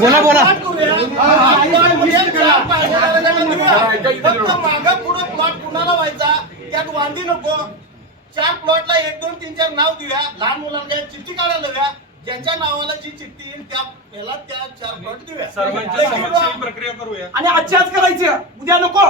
बोला बोला फक्त मागं पुढं प्लॉट कुणाला व्हायचा त्यात वांदी नको. चार प्लॉटला एक दोन तीन चार नाव देऊया लहान मुलांना चिठ्ठी काढायला लावूया. ज्यांच्या नावाला जी चिठ्ठी येईल त्या याला त्या चार प्लॉट देऊया सर्वांच्या प्रक्रिया करूया. आणि आजच्याच करायचं. उद्या नको.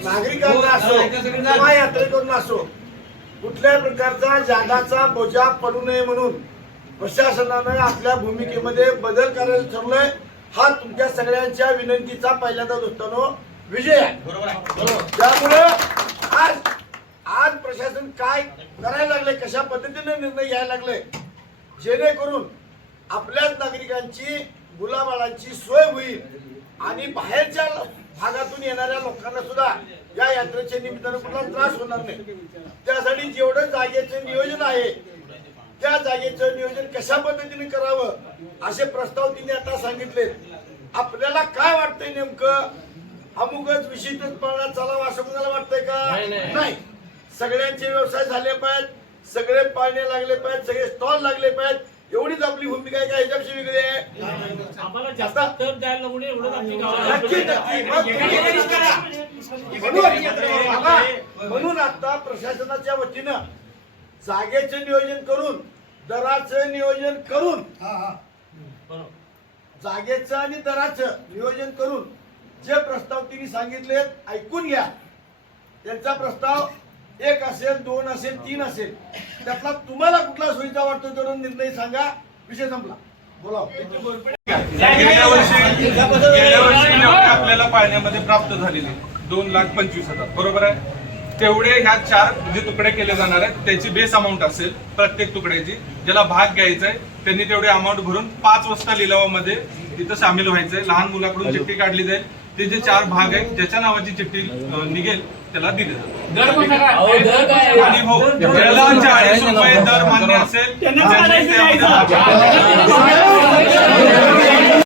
नागरिकांना असो किंवा यात्रेकरूंना असो कुठल्याही प्रकारचा जागाचा बोजा पडू नये म्हणून प्रशासनानं आपल्या भूमिकेमध्ये बदल करायला ठरलोय हा तुमच्या सगळ्यांच्या विनंतीचा पहिल्यांदा दोस्तानो विजय आहे. त्यामुळं आज आज प्रशासन काय करायला लागले कशा पद्धतीने निर्णय घ्यायला लागले जेणेकरून आपल्याच नागरिकांची मुलाबाळांची सोय होईल. आणि बाहेरच्या भागातून येणाऱ्या लोकांना सुद्धा या यात्रेच्या निमित्तानं कुठला त्रास होणार नाही. त्यासाठी जेवढं जागेचं नियोजन आहे त्या जागेचं नियोजन कशा पद्धतीने करावं असे प्रस्ताव तिने आता सांगितले आपल्याला काय वाटतंय नेमकं? अमुकच विशिष्टच पळण्यात चालावं असं कुणाला वाटतंय का? नाही. सगळ्यांचे व्यवसाय झाले पाहिजेत सगळे पाळणे लागले पाहिजेत सगळे स्टॉल लागले पाहिजेत. एवढीच आपली भूमिका आहे का? ह्याच्यापेक्षा वेगळी आहे. आम्हाला जास्त तर द्यायला लागू नये एवढंच आमची नक्की नक्की. मग म्हणून बघा, म्हणून आता प्रशासनाच्या वतीनं जागेचं नियोजन करून दराचं नियोजन करून जागेचं आणि दराचं नियोजन करून जे प्रस्ताव तिने सांगितले ऐकून घ्या. त्यांचा प्रस्ताव एक असेल दोन असेल तीन असेल. त्यातला तुम्हाला कुठला सोयीचा वाटतो तेवढा निर्णय सांगा. विषय संपला. बोला. गेल्या वर्षी गेल्या वर्षी जेवढे आपल्याला पाळण्यामध्ये प्राप्त झालेले. दोन लाख पंचवीस हजार. बरोबर आहे? तेवढे ह्या चार जे तुकडे केले जाणार आहेत त्याची बेस अमाऊंट असेल प्रत्येक तुकड्याची. ज्याला भाग घ्यायचा आहे त्यांनी तेवढे अमाऊंट भरून पाच वाजता लिलावामध्ये तिथं सामील व्हायचंय. लहान मुलाकडून चिठ्ठी काढली जाईल. ते जे चार भाग आहेत ज्याच्या नावाची चिठ्ठी निघेल त्याला दिले काय? आणि हो ज्याला चाळीस रुपये दर मान्य असेल